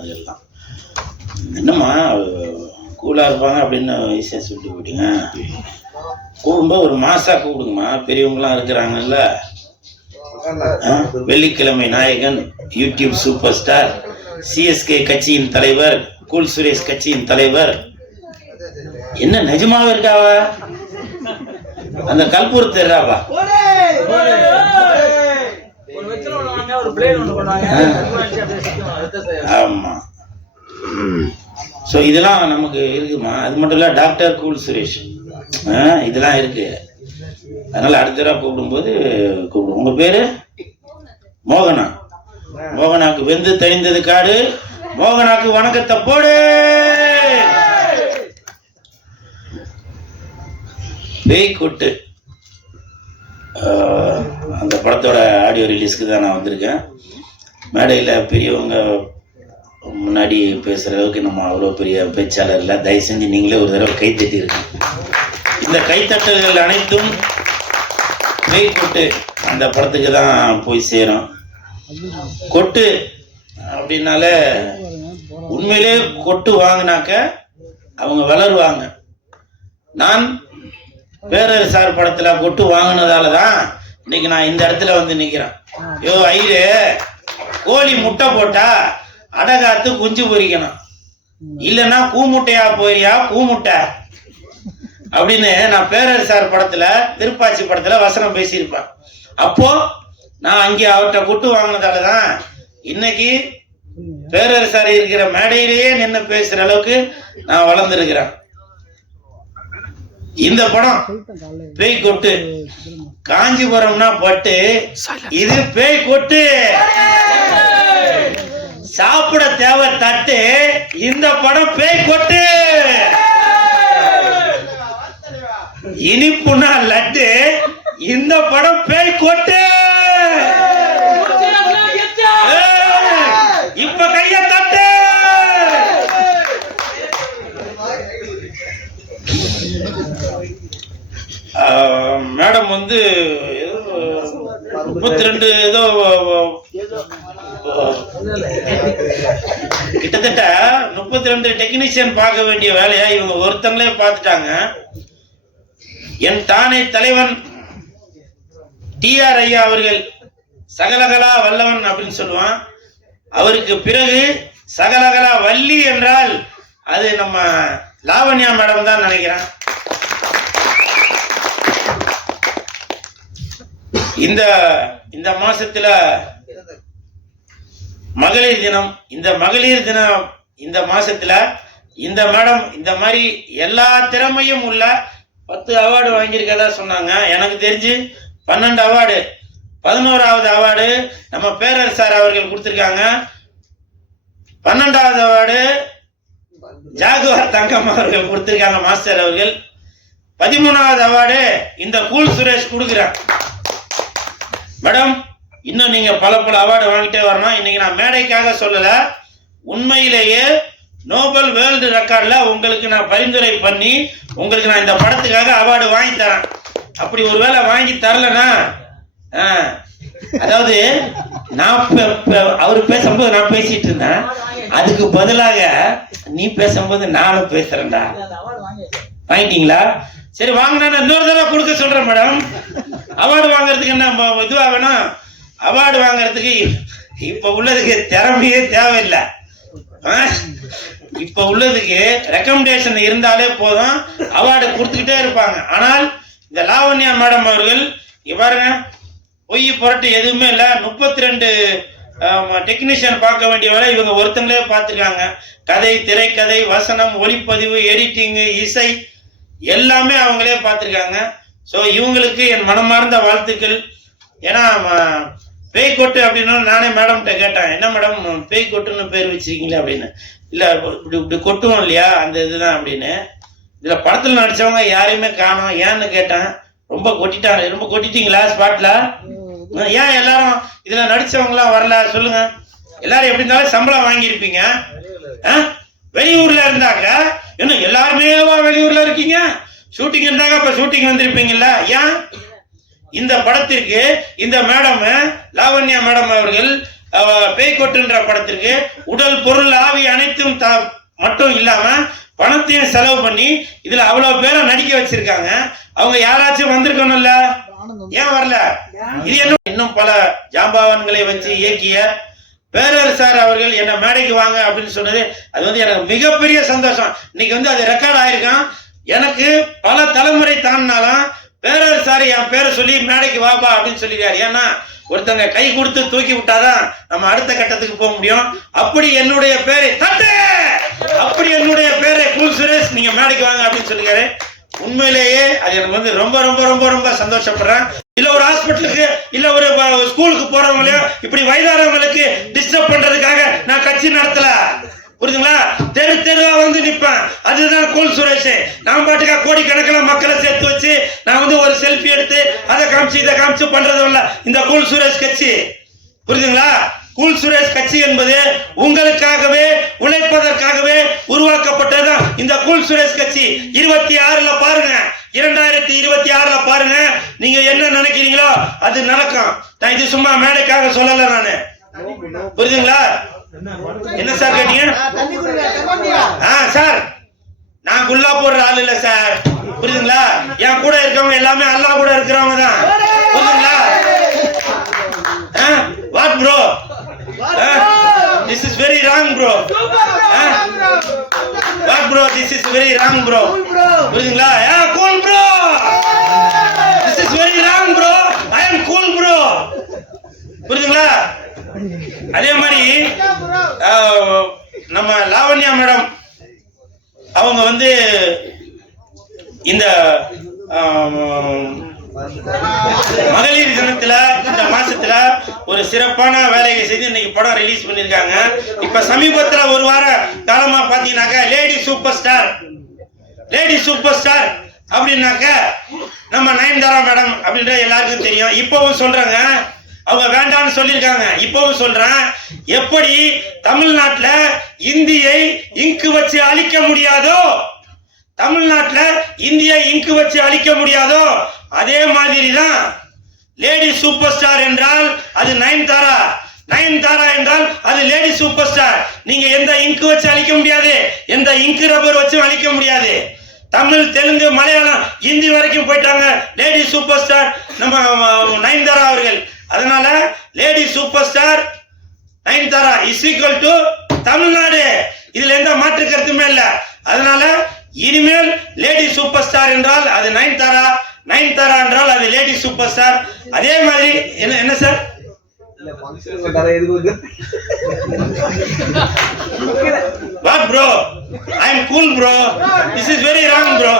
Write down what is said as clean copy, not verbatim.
அதெல்லாம் என்னம்மா கூலாக இருப்பாங்க அப்படின்னு ஈஸியாக சொல்லிட்டு போயிட்டீங்க. கூடும்போது ஒரு மாசா கூப்பிடுங்கம்மா, பெரியவங்களாம் இருக்கிறாங்கல்ல. வெள்ளிக்கிழமை நாயகன், யூடியூப் சூப்பர் ஸ்டார், சிஎஸ்கே கட்சியின் தலைவர், கூல் சுரேஷ் கட்சியின் தலைவர். என்ன நிஜமாவே இருக்காவ? அந்த கல்பூர் தெரியாவா? ஆமா. ஸோ இதெல்லாம் நமக்கு இருக்குமா? அது மட்டும் இல்ல, டாக்டர் கூல் சுரேஷ் இதெல்லாம் இருக்கு. அதனால அடுத்த தடவை கூப்பிடும்போது கூப்பிடும். உங்க பேரு மோகனா. மோகனாக்கு வெந்து தெரிந்தது காடு. மோகனாக்கு வணக்கத்தை போடு. பேய் கொட்டு அந்த படத்தோட ஆடியோ ரிலீஸ்க்கு தான் நான் வந்திருக்கேன். மேடையில் பெரியவங்க முன்னாடி பேசுகிற அளவுக்கு நம்ம அவ்வளோ பெரிய பேச்சாளர் இல்லை. தயவு செஞ்சு நீங்களே ஒரு தடவை கை தட்டியிருக்கேன். இந்த கைத்தட்டல்கள் அனைத்தும் பேய் கொட்டு அந்த படத்துக்கு தான் போய் சேரும். கொட்டு அப்படின்னால உண்மையிலே கொட்டு வாங்கினாக்க அவங்க வளருவாங்க. நான் பேரரசார் படத்துல கொட்டு வாங்கினதால தான் இன்னைக்கு நான் இந்த இடத்துல வந்து நிக்கிறேன். யோ ஐயரு, கோழி முட்டை போட்டா அடகாத்து குஞ்சு பொரிக்கணும், இல்லைன்னா கூமுட்டையா போயிரியா கூமுட்டை அப்படின்னு நான் பேரரசார் படத்துல, திருப்பாச்சி படத்துல வசனம் பேசியிருப்பேன். அப்போ நான் அங்கே அவர்கிட்ட கொட்டு வாங்கினதால தான் இன்னைக்கு பேரரசார் இருக்கிற மேடையிலேயே நின்று பேசுற அளவுக்கு நான் வளர்ந்துருக்கிறேன். இந்த படம் பேய் கொட்டு. காஞ்சிபுரம்னா பட்டு, இது பேய் கொட்டு. சாப்பிட தேவை தட்டு, இந்த படம் பேய் கொட்டு. இனிப்புனா லட்டு, இந்த படம் பேய் கொட்டு. இப்ப கைய தட்டு. மேடம் வந்து 32 ஏதோ கிட்டத்தட்ட 32 டெக்னீஷியன் பார்க்க வேண்டிய வேலையா இவங்க ஒருத்தங்களே பார்த்துட்டாங்க. என் தானே தலைவன் டிஆர் ஐயா அவர்கள் சகலகலா வல்லவன் அப்படின்னு சொல்லுவான். அவருக்கு பிறகு சகலகலா வள்ளி என்றால் அது நம்ம லாவண்யா மேடம் தான் நினைக்கிறேன். இந்த மாசத்துல மகளிர் தினம். இந்த மகளிர் தினம் இந்த மாசத்துல இந்த மேடம் இந்த மாதிரி எல்லா திறமையும் உள்ள 10 அவார்டு வாங்கியிருக்கதா சொன்னாங்க. எனக்கு தெரிஞ்சு 12 அவார்டு, 11வது அவார்டு நம்ம பேரரசார் அவர்கள் கொடுத்திருக்காங்க. 12வது அவார்டு ஜாகுவார் தங்கம் அவர்கள் கொடுத்திருக்காங்க, மாஸ்டர் அவர்கள். 13வது அவார்டு இந்த கூல் சுரேஷ் கொடுக்குறாங்க. மேடம், இன்னும் நீங்க பல அவார்டு வாங்கிட்டே வரணும். இன்னைக்கு நான் மேடைக்காக சொல்லல, உண்மையிலேயே நோபல் வேர்ல்டு ரெக்கார்ட்ல உங்களுக்கு நான் பரிந்துரை பண்ணி உங்களுக்கு நான் இந்த படத்துக்காக அவார்டு வாங்கி தரேன். அப்படி ஒருவேளை வாங்கி தரலனா, அதாவது நான் அவரு பேசும்போது நான் பேசிட்டு இருந்தேன், அதுக்கு பதிலாக நீ பேசும்போது நானும் பேசுறேன்டா. வாங்கிட்டீங்களா? சரி, வாங்கினா இன்னொரு தடவை கொடுக்க சொல்றேன் மேடம். அவார்டு வாங்குறதுக்கு என்ன இதுவா வேணும்? அவார்டு வாங்குறதுக்கு இப்ப உள்ளதுக்கு திறமையே தேவையில்லை. இப்ப உள்ளதுக்கு ரெக்கமெண்டேஷன் இருந்தாலே போதும், அவார்டு கொடுத்துக்கிட்டே இருப்பாங்க. ஆனால் இந்த லாவண்யா மேடம் அவர்கள் பாருங்க, பொய் புரட்டு எதுவுமே இல்லை. 32 டெக்னீஷியன் பார்க்க வேண்டிய வேலை இவங்க ஒருத்தங்களே பார்த்துருக்காங்க. கதை, திரைக்கதை, வசனம், ஒளிப்பதிவு, எடிட்டிங்கு, இசை எல்லாமே அவங்களே பார்த்துருக்காங்க. ஸோ இவங்களுக்கு என் மனமார்ந்த வாழ்த்துக்கள். ஏன்னா பேய் கொட்டு அப்படின்னா நானே மேடம்கிட்ட கேட்டேன், என்ன மேடம் பேய் கொட்டுன்னு பேர் வச்சிருக்கீங்களே அப்படின்னு. இல்லை, இப்படி கொட்டுவோம் இல்லையா, அந்த இதுதான் அப்படின்னு. இதில் படத்தில் நடித்தவங்க யாரையுமே காணோம். ஏன்னு கேட்டேன். ரொம்ப கொட்டிட்டாங்க. ரொம்ப கொட்டிட்டீங்களா ஸ்பாட்ல? ஏன் எல்லாரும் இதில் நடித்தவங்களாம் வரல சொல்லுங்க. எல்லாரும் எப்படி இருந்தாலும் சம்பளம் வாங்கியிருப்பீங்க. வெளியூர்ல இருந்தாக்க என்ன எல்லாருமே வெளியூர்ல இருக்கீங்க? ஷூட்டிங் இருந்தாங்க, அப்ப ஷூட்டிங் வந்திருப்பீங்கல்ல. ஏன் இந்த படத்திற்கு இந்த மேடம் லாவண்யா மேடம் அவர்கள் பேய் கொட்டுன்ற படத்திற்கு உடல் பொருள் ஆவி அனைத்தும் மட்டும் இல்லாம பணத்தையும் செலவு பண்ணி இதுல அவ்வளவு பேரை நடிக்க வச்சிருக்காங்க. அவங்க யாராச்சும் வந்திருக்கணும்ல, ஏன் வரல? இது இன்னும் பல ஜாம்பவான்களை வச்சு இயக்கிய பேரரசார் அவர்கள் என்ன மேடைக்கு வாங்க அப்படின்னு சொன்னது அது எனக்கு மிகப்பெரிய சந்தோஷம். இன்னைக்கு அது ரெக்கார்ட் ஆயிருக்கான். எனக்கு பல தலைமுறை தாண்டினாலும் பேரரசார் என் பேரை சொல்லி மேடைக்கு வாப்பா அப்படின்னு சொல்லிடுறாரு. ஏன்னா ஒருத்தங்க கை கொடுத்து தூக்கி விட்டாதான் நம்ம அடுத்த கட்டத்துக்கு போக முடியும். அப்படி என்னுடைய பேரை அப்படி என்னுடைய பேரை கூல் சுரேஷ் நீங்க மேடைக்கு வாங்க அப்படின்னு சொல்லிருக்காரு. உண்மையிலேயே அது எனக்கு ரொம்ப ரொம்ப ரொம்ப ரொம்ப சந்தோஷப்படுறேன். இல்ல ஒரு ஹாஸ்பிட்டலுக்கு இல்ல ஒரு ஸ்கூலுக்கு போறவங்களையும் இப்படி வயதானவங்களுக்கு டிஸ்டர்ப் பண்றதுக்காக நான் கட்சி நடத்தல, புரியுதுங்களா? தெரு தெருவா நிப்பேன். அதுதான் கூல் சுரேஷ். நான் பாட்டுக்கா கோடிக்கணக்கில் மக்களை சேர்த்து வச்சு நான் ஒரு செல்ஃபி எடுத்து அதை காமிச்சு இதை காமிச்சு பண்றதும் இல்ல இந்த கூல் சுரேஷ் கட்சி, புரியுதுங்களா? கூல் சுரேஷ் கட்சி என்பது உங்களுக்காகவே உழைப்பதற்காகவே உருவாக்கப்பட்டதுதான் இந்த கூல் சுரேஷ் கட்சி. 26ல பாருங்க, 2026ல பாருங்க, நீங்க என்ன நினைக்கிறீங்களோ அது நடக்கும். நான் இது சும்மா மேடைக்காக சொல்லல நானு, புரியுதுங்களா? என்ன சார் கேட்டீங்க? சார் நான் குல்லா போடுற ஆள் இல்ல சார், புரியுதுங்களா? என் கூட இருக்கவங்க எல்லாமே அல்லாஹ் கூட இருக்கிறவங்க தான், புரியுதுங்களா? What bro, this is very wrong bro. What bro, this is very wrong bro, புரியுதுங்களா? cool bro, this is very wrong bro, I am cool bro, புரியுதுங்களா? அதே மாதிரி நம்ம லாவண்யா மேடம் அவங்க இந்த மகளிர் தினத்துல இந்த மாசத்துல ஒரு சிறப்பான வேலையை செய்து இன்னைக்கு படம் ரிலீஸ் பண்ணிருக்காங்க. இப்ப சமீபத்துல ஒரு வார காலமா பாத்தீங்கன்னாக்க லேடி சூப்பர் ஸ்டார் அப்படின்னாக்க நம்ம நயன்தாரா மேடம் அப்படின்ற எல்லாருக்கும் தெரியும். இப்பவும் சொல்றாங்க, அவங்க வேண்டாம்னு சொல்லியிருக்காங்க. இப்பவும் சொல்றேன், எப்படி தமிழ்நாட்டுல இந்தியை இங்கு வச்சு அழிக்க முடியாதோ, தமிழ்நாட்டுல இந்தியை இங்கு வச்சு அழிக்க முடியாதோ அதே மாதிரி தான் லேடி சூப்பர் ஸ்டார் என்றால் அது நயன்தாரா, நயன்தாரா என்றால் அது லேடி சூப்பர் ஸ்டார். நீங்க எந்த இங்கு வச்சு அழிக்க முடியாது, எந்த இங்கு ரப்பர் வச்சு அழிக்க முடியாது. தமிழ், தெலுங்கு, மலையாளம், ஹிந்தி வரைக்கும் போயிட்டாங்க லேடி சூப்பர் ஸ்டார் நம்ம நயன்தாரா அவர்கள். அதனால lady super star Nayanthara is equal to Tamil Nadu. இதுல எந்த மாற்று கருத்துமே இல்ல. அதனால இனிமேல் லேடி சூப்பர் ஸ்டார் என்றால் அது நயன்தாரா, நயன்தாரா என்றால் அது லேடி சூப்பர் ஸ்டார். அதே மாதிரி என்ன sir what bro, I am cool bro, this is very wrong bro.